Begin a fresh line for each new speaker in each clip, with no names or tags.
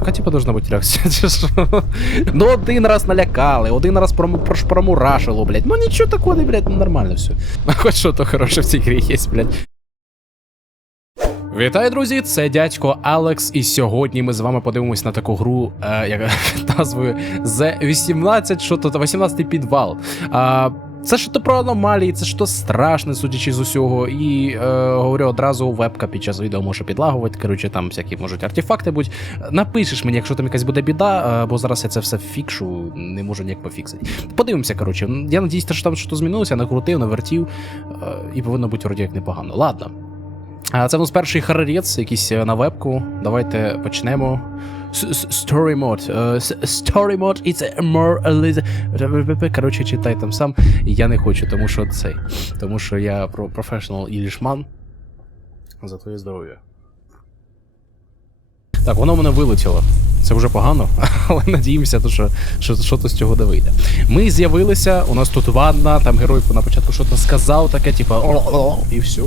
така типа должна бути реакція? Ну один раз налякали, один раз промурашило, блядь. Ну нічого такого, блядь, ну нормально все. Хоч що то хороше в цій грі є, блядь. Вітаю, друзі! Це дядько Алекс, і сьогодні ми з вами подивимось на таку гру, е, яка назвою Z18, що то 18 підвал. А, це що то про аномалії, це що страшне, судячи з усього. І е, говорю одразу, вебка під час відео може підлагувати. Коротше, там всякі можуть артефакти бути. Напишеш мені, якщо там якась буде біда, е, бо зараз я це все фікшу, не можу ніяк пофіксити. Подивимося, коротше. Я надіюсь, що там щось змінилося, накрутив, навертів, е, і повинно бути вроді як непогано. Ладно. Це у нас перший харрець, якийсь е, на вебку. Давайте почнемо. Story mode. Е, Story mode, it's more a. Коротше, читай там сам. Я не хочу, тому що цей. Тому що я про професіонал ілішман. За твоє здоров'я. Так, воно в мене вилетіло. Це вже погано, але надіємося, що, що, що то з цього не вийде. Ми з'явилися, у нас тут ванна, там герой на початку щось сказав, таке, типу, і все.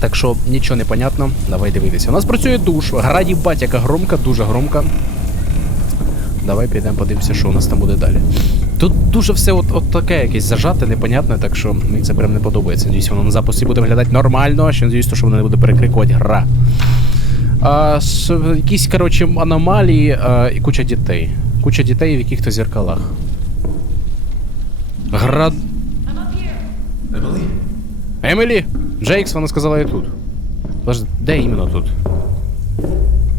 Так що нічого не понятно, давай дивитися. У нас працює душ, гра їбать, яка громка, дуже громка. Давай підемо подивимося, що у нас там буде далі. Тут дуже все от, от таке якесь зажате, непонятне, так що мені це прям не подобається. Надіюсь, воно на записі буде виглядати нормально, а ще надіюсь, що воно не буде перекрикувати гра. А, с, якісь, коротше, аномалії а, і куча дітей. Куча дітей в яких-то зеркалах. Гра.
Emily?
Емілі! Джейкс, вона сказала, я тут. Подожди, де іменно тут?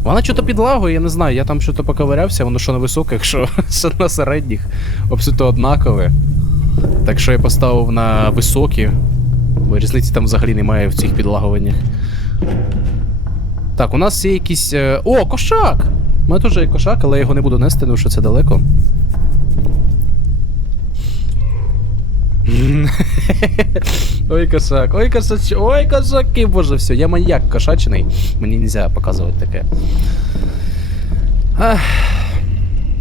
Вона що-то підлагує, я не знаю, я там що-то поковирявся, воно що на високих, що, що на середніх. Абсолютно однакове. Так що я поставив на високі, бо різниці там взагалі немає в цих підлагуваннях. Так, у нас є якісь. е, О, кошак! У мене теж є кошак, але я його не буду нести, тому що це далеко. Ой, кошак, ой, кошач, ой, кошаки, боже, все, я маньяк кошачний. Мені нельзя показувати таке. Ах.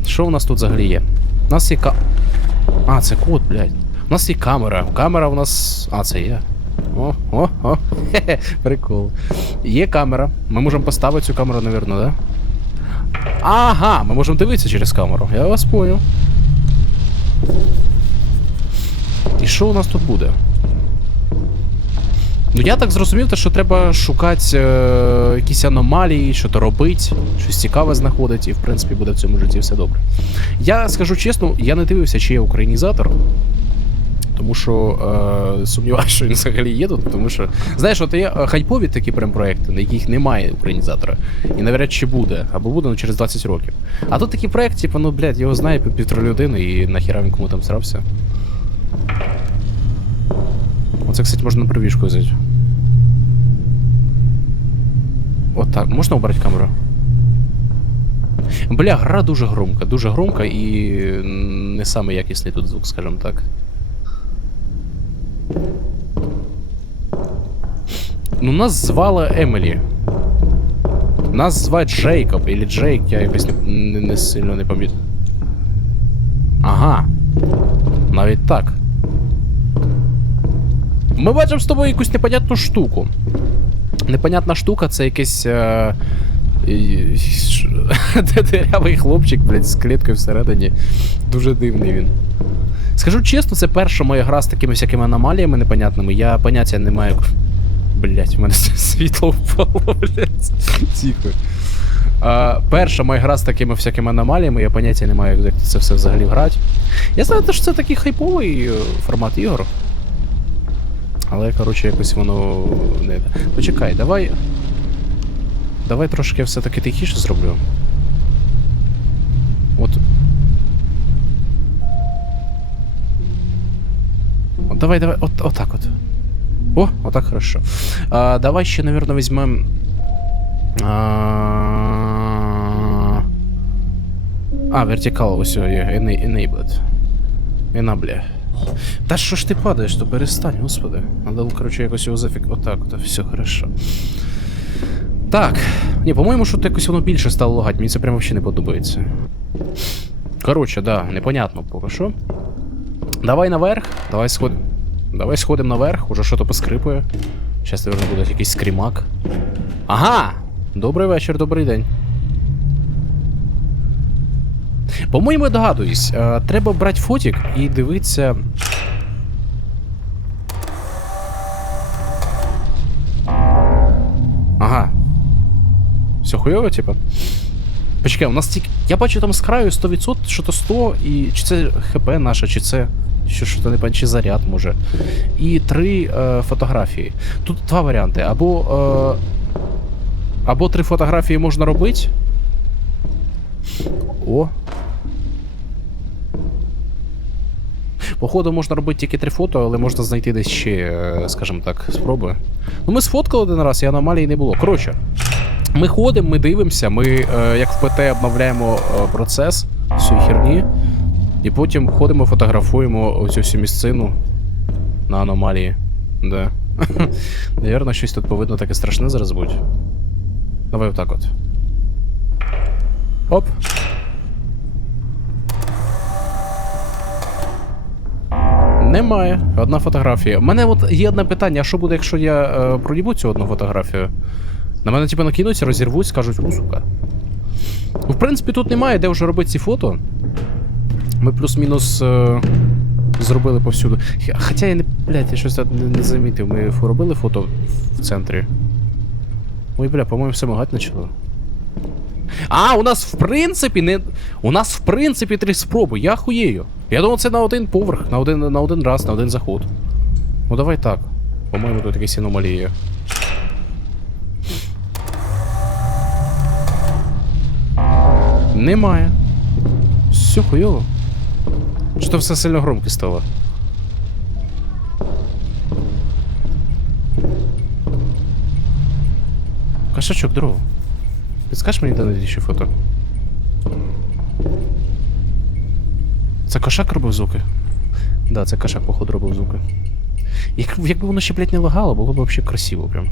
Що у нас тут взагалі є? У нас є ка. А, це код, блядь. У нас є камера. Камера у нас. А, це є. О, о, о. Хе-хе, прикол. Є камера. Ми можемо поставити цю камеру, навірно, да? Ага, ми можемо дивитися через камеру. Я вас понял. І що у нас тут буде? Ну я так зрозумів, що треба шукати е, якісь аномалії, що то робить, щось цікаве знаходить, і в принципі буде в цьому житті все добре. Я скажу чесно, я не дивився, чи є українізатор. Тому що е, сумніваюся, що він взагалі є тут, тому що. Знаєш, от є е, хайпові такі прям проекти, на яких немає українізатора. І навряд чи буде, або буде ну, через 20 років. А тут такий проект, типу, ну, блядь, його знає пів- півтора людини, і нахіра він кому там срався. Оце, кстати, можна на привішку взяти. От так. Можна обрати камеру? Бля, гра дуже громка, дуже громка і не самий якісний тут звук, скажімо так. Ну, нас звала Емілі. Нас звать Джейкоб, или Джейк, я якось не, не, не сильно не пам'ятаю. Ага. Навіть так. Ми бачимо з тобою якусь непонятну штуку. Непонятна штука це якийсь. Е... Дерявий хлопчик, блядь, з кліткою всередині. Дуже дивний він. Скажу чесно, це перша моя гра з такими всякими аномаліями непонятними. Я поняття не маю. Блять, в мене світло впало, блять. Тихо. А, перша моя гра з такими всякими аномаліями, я поняття не маю, як це все взагалі грати. Я знаю, що це такий хайповий е, формат ігор. Але, коротше, якось воно не. Почекай, давай. Давай трошки я все-таки тихіше зроблю. От. От давай, давай, от, отак от. О, отак хорошо. А, давай ще, наверное, візьмем. А, а вертикал ось є. ена- Enabled. Enable. Та що ж ти падаєш, то перестань, господи. Надо, коротше, якось його зафік. Отак, от, все хорошо. Так. Ні, по-моєму, що якось воно більше стало лагати, мені це прям взагалі не подобається. Коротше, да, непонятно поки що. Давай наверх, давай сходимо. Давай сходимо наверх, уже що-то поскрипує. Зараз, наверное, буде якийсь скрімак. Ага! Добрий вечір, добрий день. По-моєму, я догадуюсь, е, треба брати фотик і дивитися. Все хуйово, типа. Почекай, у нас тільки. Я бачу там з краю 100%, що то 100, і чи це ХП наше, чи це. Що, що не пам'ятаю, чи заряд може. І три е, фотографії. Тут два варіанти. Або. Е, або три фотографії можна робити. О. Походу можна робити тільки три фото, але можна знайти десь ще, е, скажімо так, спроби. Ну ми сфоткали один раз, і аномалій не було. Коротше, ми ходимо, ми дивимося, ми е, як в ПТ обновляємо е, процес всієї херні, і потім ходимо, фотографуємо оцю всю місцину на аномалії. Да. Навірно, щось тут повинно таке страшне зараз бути. Давай отак от. Оп. Немає. Одна фотографія. У мене от є одне питання: а що буде, якщо я е, проїбу цю одну фотографію? На мене типу накинуться, розірвуть, скажуть, у сука. Ну, в принципі, тут немає де вже робити ці фото. Ми плюс-мінус е, зробили повсюду. Хоча я не. Блядь, я щось не, не замітив. Ми робили фото в центрі. Ой, бля, по-моєму, все мигать почало. А, у нас в принципі не. У нас в принципі три спроби, я хуєю. Я думав, це на один поверх, на один, на один раз, на один заход. Ну давай так. По-моєму, тут якісь аномалії. Немає. Все хуйово. Що все сильно громко стало. Кошачок дров. Підскажеш мені знайти ще фото? Це кошак робив звуки? Да, це кошак, походу, робив звуки. Як, якби воно ще, блядь, не лагало, було б взагалі красиво прям.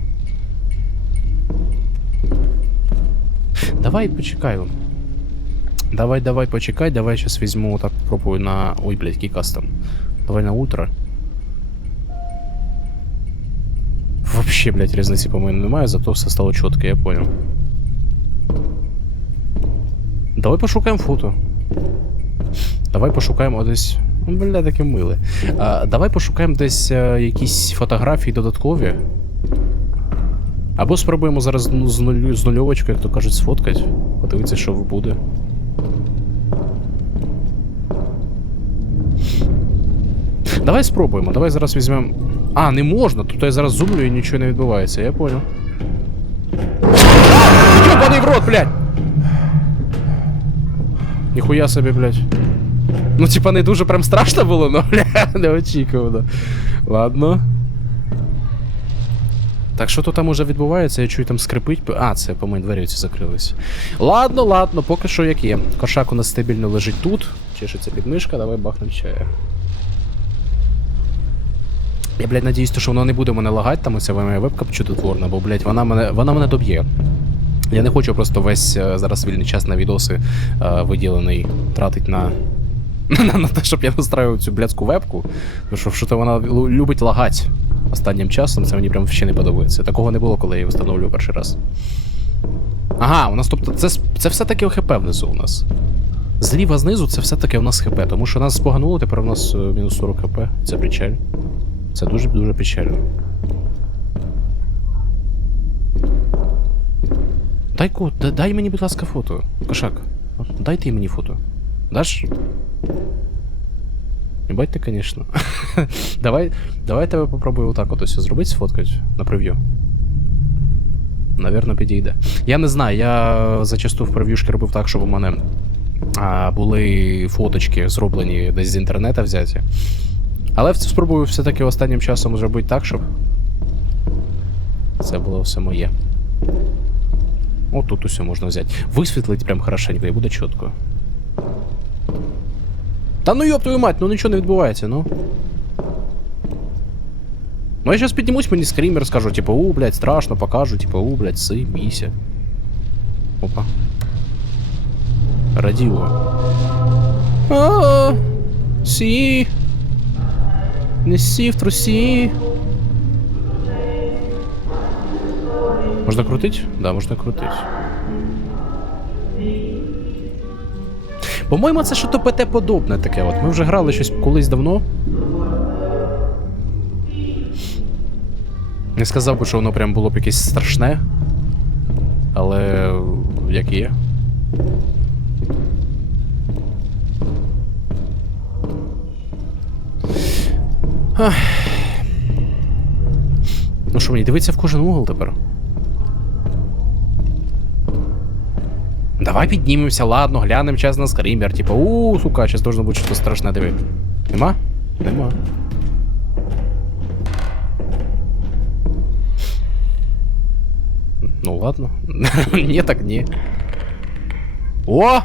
Давай почекаю. Давай, давай, почекай, давай сейчас візьму так попробую на. Ой, блядь, який кастом. Давай на ультра. Вообще, блядь, різниці, по-моєму, немає, зато все стало чітко, я понял. Давай пошукаємо фото. Давай пошукаємо десь. Ну, бля, таке миле. А, давай пошукаємо десь е, якісь фотографії додаткові. Або спробуємо зараз з, нулю, з нульовочкою, як то кажуть, сфоткати. Подивитися, що буде. Давай спробуємо, давай зараз візьмемо. А, не можна, тут я зараз зумлю і нічого не відбувається, я понял. Ёбаний в рот, блядь! Ніхуя собі, блядь. Ну, типа, не дуже прям страшно було, но, бля, неочікувано. Ладно. Так, що то там уже відбувається, я чую там скрипить. А, це, по-моєму, двері ці закрились. Ладно, ладно, поки що як є. Кошак у нас стабільно лежить тут. Чешеться підмишка, давай бахнем чая. Я, блядь, надіюсь, що воно не буде мене лагати, там оця моя вебка чудотворна, бо, блядь, вона мене, вона мене доб'є. Я не хочу просто весь е, зараз вільний час на відоси е, виділений тратить на. на, те, щоб я настраював цю блядську вебку. Тому що, що то вона любить лагать останнім часом, це мені прям ще не подобається. Такого не було, коли я її встановлював перший раз. Ага, у нас, тобто, це, це все-таки ХП внизу у нас. Зліва знизу це все-таки у нас ХП, тому що нас спогануло, тепер у нас е, мінус 40 ХП. Це печаль. Це дуже-дуже печально. Дай ко, дай мені, будь ласка, фото. Кошак. Дай ти мені фото. Даш? Ебать ти, конечно. давай, давай тебе попробую отак от ось зробити, сфоткати на прев'ю. Навірно, підійде. Я не знаю, я зачасту в прев'юшки робив так, щоб у мене а, були фоточки зроблені десь з інтернету взяті. Але спробую все-таки останнім часом зробити так, щоб це було все моє. От тут усе можна взяти. Висвітлить прям хорошенько і буде чітко. Та ну йоп твою мать, ну нічого не відбувається, ну. Ну я зараз піднімусь, мені скрімер скажу, типу, у, блядь, страшно, покажу, типу, у, блядь, си, бійся. Опа. Радіо. А, сі. Не сі в трусі. Можна крутить? Да, можна крутить. По-моєму, це що то ПТ подобне таке. От. Ми вже грали щось колись давно. Не сказав би, що воно прям було б якесь страшне. Але як є. Ах. Ну що мені дивиться в кожен угол тепер? Давай піднімемося, ладно, глянемо час на скример. Типа, у, сука, зараз должно бути щось страшне диви. Нема? Нема. Ну ладно. ні, так ні. О!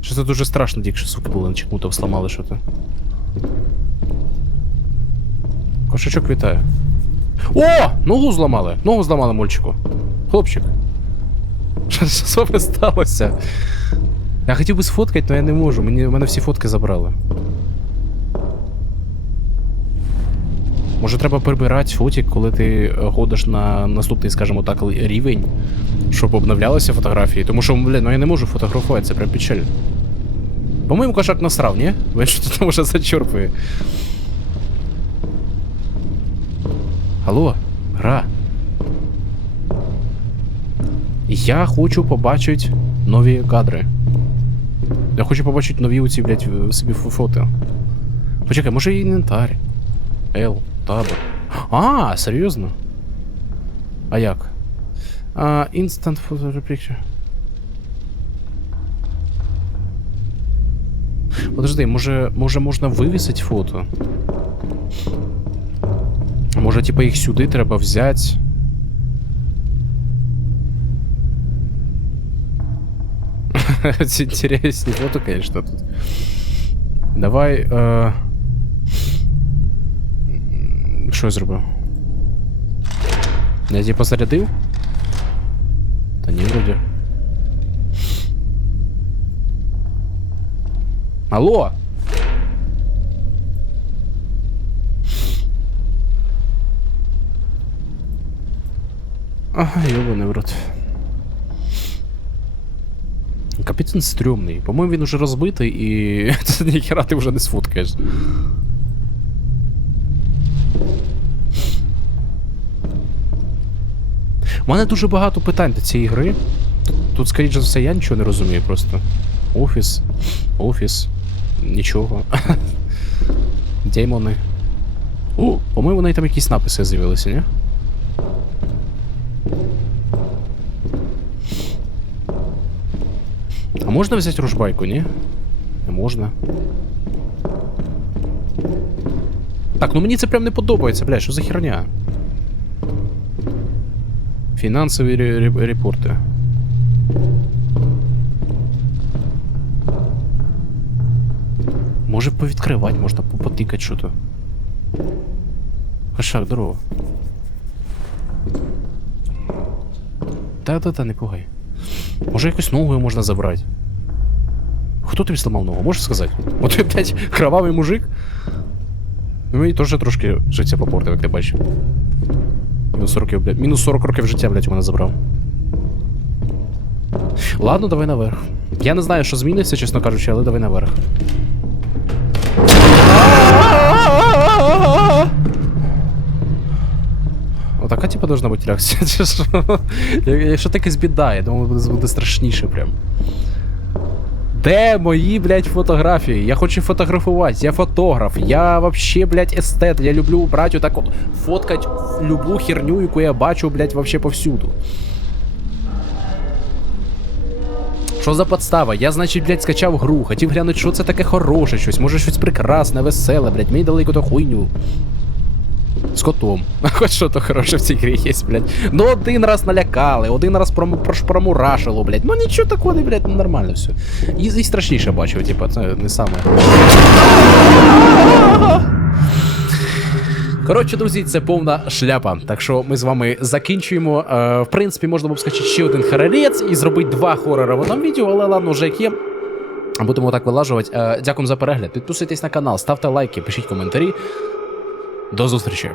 Що це дуже страшно, якщо суки були, наче кому-то сломали що-то. Кошачок вітає. О! Ногу зламали! Ногу зламали мальчику. Хлопчик. Що, з вами сталося? Я хотів би сфоткати, але я не можу. Мені, мене всі фотки забрали. Може треба прибирати фотик, коли ти ходиш на наступний, скажімо так, рівень, щоб обновлялися фотографії. Тому що, блін, ну я не можу фотографувати, це прям печаль. По-моєму, кошак насрав, ні? Він що там вже зачерпує. Алло, гра. Я хочу побачити нові кадри. Я хочу побачити нові оці, блядь, собі фото. Почекай, може інвентар. L, табор. А, серйозно? А як? А, instant photo picture. Подожди, може, може можна вивісити фото? Може, типа їх сюди треба взяти? Ці інтересні фото, конечно, тут. Давай. Е... Що я зробив? Я типа зарядив? Та ні, вроді. Алло! Ага, йобаний в рот. Капітан стрьомний. По-моєму, він уже розбитий і це ніхера ти вже не сфоткаєш. У мене дуже багато питань до цієї гри. Тут, тут скоріше за все, я нічого не розумію просто. Офіс, офіс, нічого. Демони. О, по-моєму, навіть там якісь написи з'явилися, ні? А можна взяти ружбайку, ні? Не можна. Так, ну мені це прям не подобається, бля, що за херня? Фінансові ре- ре- репорти. Може повідкривати, можна попотикати що-то. Кошак, здорово. Та-та-та, не пугай. Може якусь ногу можна забрати. Хто тобі сломав ногу, можеш сказати? От ти, блядь, кровавий мужик. Ну, Мені теж трошки життя попортив, як ти бачив. Мінус 40, років, блядь. Мінус 40 років життя, блядь, у мене забрав. Ладно, давай наверх. Я не знаю, що зміниться, чесно кажучи, але давай наверх. Отака, типа, должна бути реакція. Якщо таке збіда, я думаю, буде, страшніше прям. Де мої, блядь, фотографії? Я хочу фотографувати, я фотограф, я вообще, блядь, естет. Я люблю брати отак от фоткать любу херню, яку я бачу, блядь, вообще повсюду. Що за подстава? Я, значить, блядь, скачав гру, хотів глянути, що це таке хороше щось, може щось прекрасне, веселе, блядь, мені дали якусь хуйню. З котом. Хоч що то хороше в цій грі є, блядь. Ну один раз налякали, один раз пром, прош, промурашило, блядь. Ну нічого такого, блядь, ну, нормально все. І, і страшніше бачив, типа, це не саме. Коротше, друзі, це повна шляпа. Так що ми з вами закінчуємо. Е, в принципі, можна було б скачати ще один хорорець і зробити два хорора в одному відео, але ладно, вже як є. Будемо так вилажувати. Е, дякую за перегляд. Підписуйтесь на канал, ставте лайки, пишіть коментарі. До зустрічі.